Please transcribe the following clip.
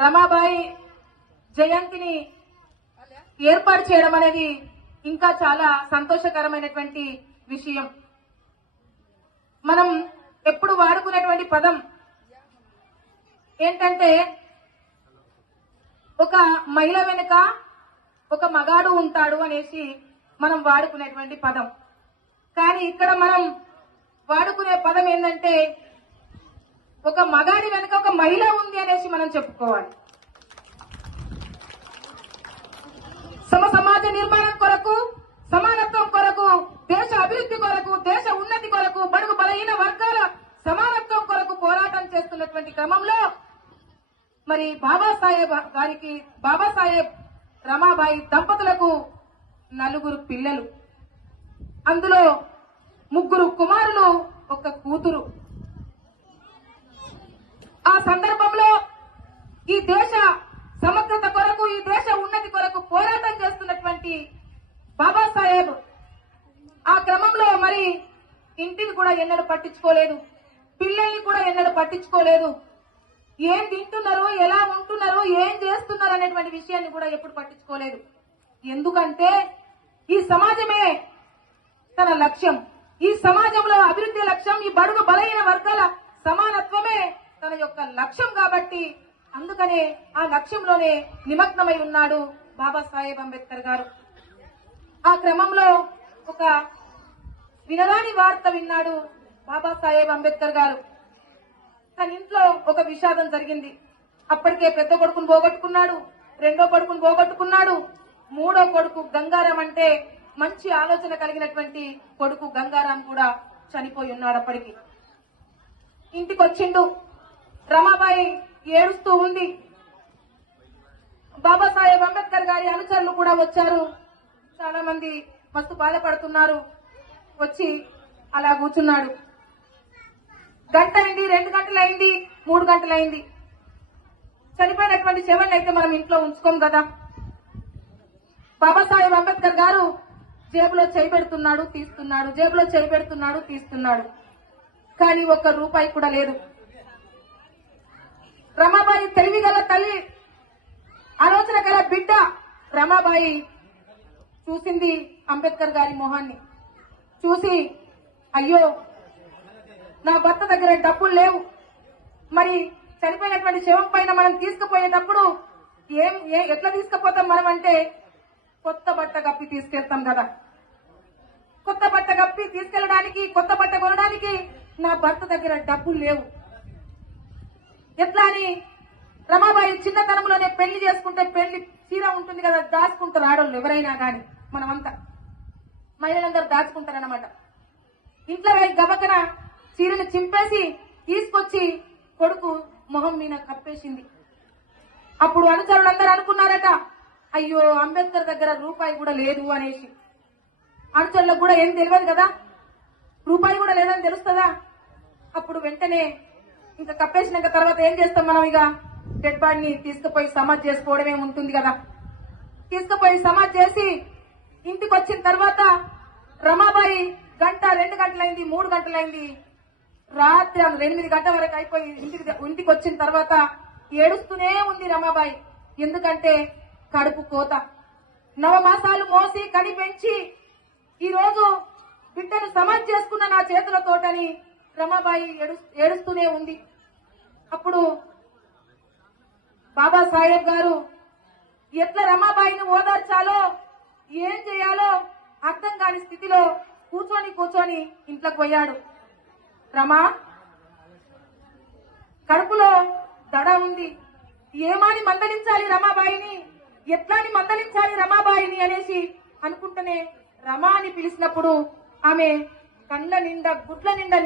రమాబాయి జయంతిని ఏర్పాటు చేయడం అనేది ఇంకా చాలా సంతోషకరమైనటువంటి విషయం. మనం ఎప్పుడు వాడుకునేటువంటి పదం ఏంటంటే ఒక మహిళ వెనుక ఒక మగాడు ఉంటాడు అనేసి మనం వాడుకునేటువంటి పదం. కానీ ఇక్కడ మనం వాడుకునే పదం ఏంటంటే ఒక మగాడి వెనుక ఒక మహిళ ఉంది అనేసి మనం చెప్పుకోవాలి. సమ సమాజ నిర్మాణం కొరకు సమానత్వం కొరకు దేశ అభివృద్ధి కొరకు దేశ ఉన్నతి కొరకు బడుగు బలహీన వర్గాల సమానత్వం కొరకు పోరాటం చేస్తున్నటువంటి క్రమంలో మరి బాబాసాహెబ్ గారికి బాబాసాహెబ్ రమాబాయి దంపతులకు నలుగురు పిల్లలు. అందులో ముగ్గురు కుమారులు ఒక కూతురు. ఆ సందర్భంలో ఈ దేశ సమగ్రత కొరకు ఈ దేశ ఉన్నతి కొరకు పోరాటం చేస్తున్నటువంటి బాబాసాహెబ్ ఆ క్రమంలో మరి ఇంటిని కూడా ఎన్నడూ పట్టించుకోలేదు పిల్లల్ని కూడా ఎన్నడూ పట్టించుకోలేదు. ఏం తింటున్నారు ఎలా ఉంటున్నారు ఏం చేస్తున్నారు అనేటువంటి విషయాన్ని కూడా ఎప్పుడు పట్టించుకోలేదు. ఎందుకంటే ఈ సమాజమే తన లక్ష్యం. ఈ సమాజంలో అభివృద్ధి లక్ష్యం ఈ బడుగు బలహీన వర్గాల సమానత్వమే తన యొక్క లక్ష్యం కాబట్టి అందుకనే ఆ లక్ష్యంలోనే నిమగ్నమై ఉన్నాడు బాబాసాహెబ్ అంబేద్కర్ గారు. ఆ క్రమంలో ఒక వినరాని వార్త విన్నాడు బాబాసాహెబ్ అంబేద్కర్ గారు. తన ఇంట్లో ఒక విషాదం జరిగింది. అప్పటికే పెద్ద కొడుకును పోగొట్టుకున్నాడు రెండో కొడుకును పోగొట్టుకున్నాడు మూడో కొడుకు గంగారాం అంటే మంచి ఆలోచన కలిగినటువంటి కొడుకు గంగారాం కూడా చనిపోయి ఉన్నాడు అప్పటికి. ఇంటికి వచ్చిండు రమాబాయి ఏడుస్తూ ఉంది. బాబాసాహెబ్ అంబేద్కర్ గారి అనుచరులు కూడా వచ్చారు. చాలా మంది మస్తు బాధపడుతున్నారు. వచ్చి అలా కూర్చున్నాడు. గంట అయింది రెండు గంటలు అయింది మూడు గంటలు అయింది చనిపోయినటువంటి శవాన్ని అయితే మనం ఇంట్లో ఉంచుకోం కదా. బాబాసాహెబ్ అంబేద్కర్ గారు జేబులో చేయి పెడుతున్నాడు తీస్తున్నాడు జేబులో చేయి పెడుతున్నాడు తీస్తున్నాడు. కానీ ఒక్క రూపాయి కూడా లేదు. రమాబాయి తెలివి గల తల్లి ఆలోచన గల బిడ్డ రమాబాయి చూసింది అంబేద్కర్ గారి మొహాన్ని. చూసి అయ్యో నా భర్త దగ్గర డబ్బులు లేవు. మరి చనిపోయినటువంటి శవం పైన మనం తీసుకుపోయేటప్పుడు ఏం ఏ ఎట్లా తీసుకుపోతాం మనం అంటే కొత్త బట్ట కప్పి తీసుకెళ్తాం కదా. కొత్త బట్ట కప్పి తీసుకెళ్ళడానికి కొత్త బట్ట కొనడానికి నా భర్త దగ్గర డబ్బులు లేవు. ఎట్లా అని? రమాబాయి చిన్నతనంలోనే పెళ్ళి చేసుకుంటే పెళ్ళి చీర ఉంటుంది కదా దాచుకుంటారు ఆడోళ్ళు ఎవరైనా కానీ మనమంతా. మహిళలందరూ దాచుకుంటారన్నమాట. ఇంట్లో వెళ్ళి గబకన చీరను చింపేసి తీసుకొచ్చి కొడుకు మొహం మీద కప్పేసింది. అప్పుడు అనుచరులందరూ అనుకున్నారట అయ్యో అంబేద్కర్ దగ్గర రూపాయి కూడా లేదు అనేసి. అనుచరులకు కూడా ఏం తెలియదు కదా? రూపాయి కూడా లేదని తెలుస్తుందా? అప్పుడు వెంటనే ఇంకా కప్పేసినాక తర్వాత ఏం చేస్తాం మనం ఇక? డెడ్ బాడీని తీసుకుపోయి సమాజ్ చేసుకోవడమే ఉంటుంది కదా. తీసుకుపోయి సమాజ్ చేసి ఇంటికి వచ్చిన తర్వాత రమాబాయి గంట రెండు గంటలైంది మూడు గంటలైంది. రాత్రి ఎనిమిది గంటల వరకు అయిపోయి ఇంటికి ఇంటికి వచ్చిన తర్వాత ఏడుస్తూనే ఉంది రమాబాయి. ఎందుకంటే కడుపు కోత. నవమాసాలు మోసి కడి పెంచి ఈరోజు బిడ్డను సమాజ్ చేసుకున్న నా చేతులతోటని రమాబాయి ఏడుస్తూనే ఉంది. అప్పుడు బాబా సాహెబ్ గారు ఎట్లా రమాబాయిని ఓదార్చాలో ఏం చేయాలో అర్థం కాని స్థితిలో కూర్చొని కూర్చొని ఇంట్లోకి పోయాడు. రమా కడుపులో దడ ఉంది. ఏమాని మందలించాలి రమాబాయిని? ఎట్లాని మందలించాలి రమాబాయిని అనేసి అనుకుంటూనే రమా అని పిలిచినప్పుడు ఆమె కళ్ళ నిండా గుడ్ల నిండా